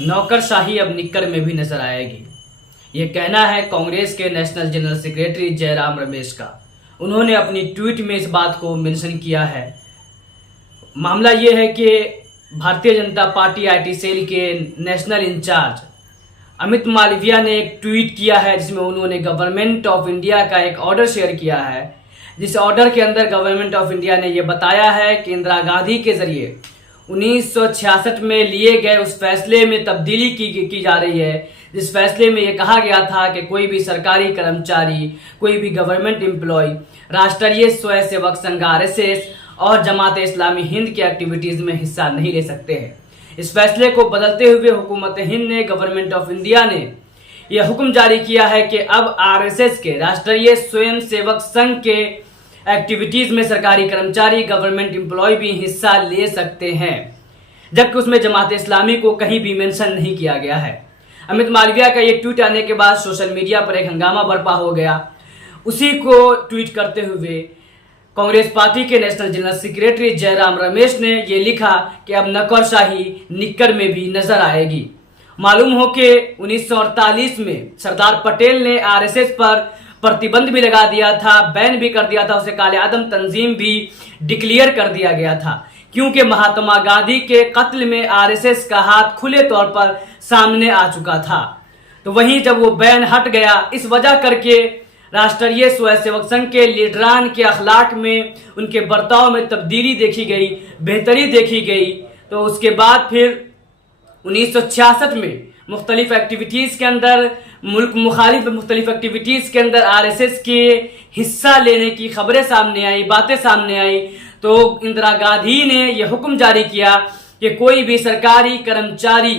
नौकरशाही अब निक्कर में भी नजर आएगी। ये कहना है कांग्रेस के national general secretary Jairam Ramesh का। उन्होंने अपनी ट्वीट में इस बात को मेंशन किया है। मामला ये है कि Bharatiya Janata party IT cell के नेशनल इंचार्ज अमित मालविया ने एक ट्वीट किया है, जिसमें उन्होंने गवर्नमेंट ऑफ इंडिया का एक ऑर्डर शेयर किया है। जिस ऑर्डर के अंदर गवर्नमेंट ऑफ इंडिया ने यह बताया है कि इंदिरा गांधी के जरिए 1966 में लिए गए उस फैसले में तब्दीली की जा रही है, जिस फैसले में यह कहा गया था कि कोई भी सरकारी कर्मचारी, कोई भी गवर्नमेंट एम्प्लॉय राष्ट्रीय स्वयंसेवक संघ आरएसएस और जमात इस्लामी हिंद की एक्टिविटीज में हिस्सा नहीं ले सकते हैं। इस फैसले को बदलते हुए हुकूमत हिंद ने, गवर्नमेंट ऑफ इंडिया ने यह हुक्म जारी किया है कि अब आरएसएस के राष्ट्रीय स्वयंसेवक संघ के एक्टिविटीज में सरकारी कर्मचारी, गवर्नमेंट एम्प्लॉय भी हिस्सा ले सकते हैं, जबकि उसमें जमात इस्लामी को कहीं भी मेंशन नहीं किया गया है। अमित मालविया का ये ट्वीट आने के बाद सोशल मीडिया पर एक हंगामा बर्पा हो गया। उसी को ट्वीट करते हुए कांग्रेस पार्टी के national general secretary Jairam Ramesh ने ये लिखा कि अब नौकरशाही निक्कर में भी नजर आएगी। मालूम हो कि 1948 में सरदार पटेल ने आरएसएस पर प्रतिबंध भी लगा दिया था, बैन भी कर दिया था, उसे काले आदम तंजीम भी डिक्लेयर कर दिया गया था, क्योंकि महात्मा गांधी के कत्ल में आरएसएस का हाथ खुले तौर पर सामने आ चुका था। तो वहीं जब वो बैन हट गया, इस वजह करके राष्ट्रीय स्वयंसेवक संघ के लीडरान के अखलाक में, उनके बर्ताव में तब्दीली देखी गई, बेहतरी देखी गई। तो उसके बाद फिर 1966 में मुख्तलिफ एक्टिविटीज़ के अंदर, मुल्क मुखालिफ मुख्तलिफ एक्टिविटीज़ के अंदर आरएसएस के हिस्सा लेने की खबरें सामने आई, बातें सामने आई। तो इंदिरा गांधी ने यह हुक्म जारी किया कि कोई भी सरकारी कर्मचारी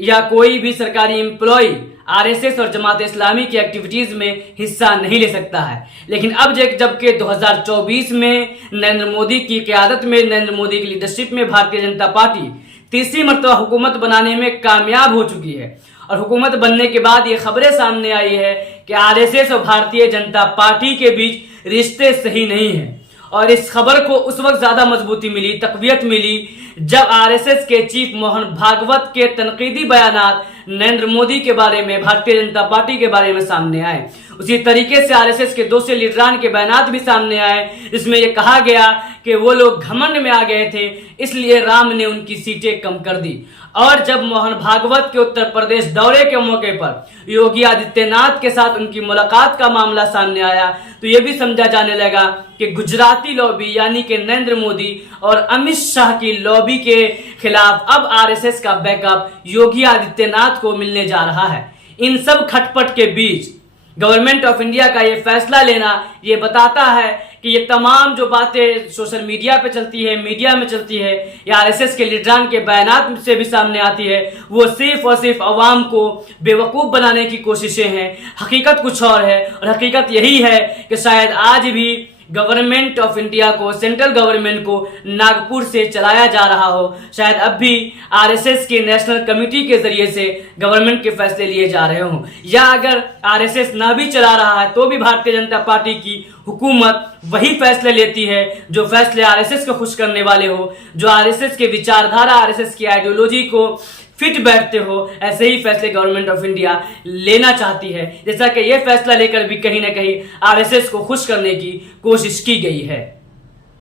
या कोई भी सरकारी एम्प्लॉय आरएसएस और जमात इस्लामी की एक्टिविटीज में हिस्सा नहीं ले सकता है। लेकिन अब जबकि 2024 में नरेंद्र मोदी की क़यादत में, नरेंद्र मोदी की लीडरशिप में भारतीय जनता पार्टी तीसरी मर्तबा हुकूमत बनाने में कामयाब हो चुकी है, और हुकूमत बनने के बाद ये खबरें सामने आई है कि आरएसएस और भारतीय जनता पार्टी के बीच रिश्ते सही नहीं है। और इस खबर को उस वक्त ज्यादा मजबूती मिली, तकवीयत मिली, जब आरएसएस के चीफ मोहन भागवत के तनकीदी बयानात नरेंद्र मोदी के बारे में, भारतीय जनता पार्टी के बारे में सामने आए। उसी तरीके से आरएसएस के दूसरे लीडरान के बयानात भी सामने आए, जिसमें यह कहा गया कि वो लोग घमंड में आ गए थे, इसलिए राम ने उनकी सीटें कम कर दी। और जब मोहन भागवत के उत्तर प्रदेश दौरे के मौके पर योगी आदित्यनाथ के साथ उनकी मुलाकात का मामला सामने आया, तो यह भी समझा जाने लगा कि गुजराती लॉबी यानी कि नरेंद्र मोदी और अमित शाह की लॉबी के खिलाफ अब आरएसएस का बैकअप योगी आदित्यनाथ को मिलने जा रहा है। इन सब खटपट के बीच गवर्नमेंट ऑफ इंडिया का ये फैसला लेना ये बताता है कि ये तमाम जो बातें सोशल मीडिया पे चलती है, मीडिया में चलती है, या आरएसएस के लीडरान के बयानात से भी सामने आती है, वो सिर्फ और सिर्फ अवाम को बेवकूफ़ बनाने की कोशिशें हैं। हकीकत कुछ और है, और हकीकत यही है कि शायद आज भी गवर्नमेंट ऑफ इंडिया को, सेंट्रल गवर्नमेंट को नागपुर से चलाया जा रहा हो। शायद अब भी आरएसएस की नेशनल कमेटी के जरिए से गवर्नमेंट के फैसले लिए जा रहे हों, या अगर आरएसएस ना भी चला रहा है तो भी भारतीय जनता पार्टी की हुकूमत वही फैसले लेती है जो फैसले आरएसएस को खुश करने वाले हो, जो आरएसएस के विचारधारा, आरएसएस की आइडियोलॉजी को फिट बैठते हो। ऐसे ही फैसले गवर्नमेंट ऑफ इंडिया लेना चाहती है, जैसा कि यह फैसला लेकर भी कहीं ना कहीं आरएसएस को खुश करने की कोशिश की गई है।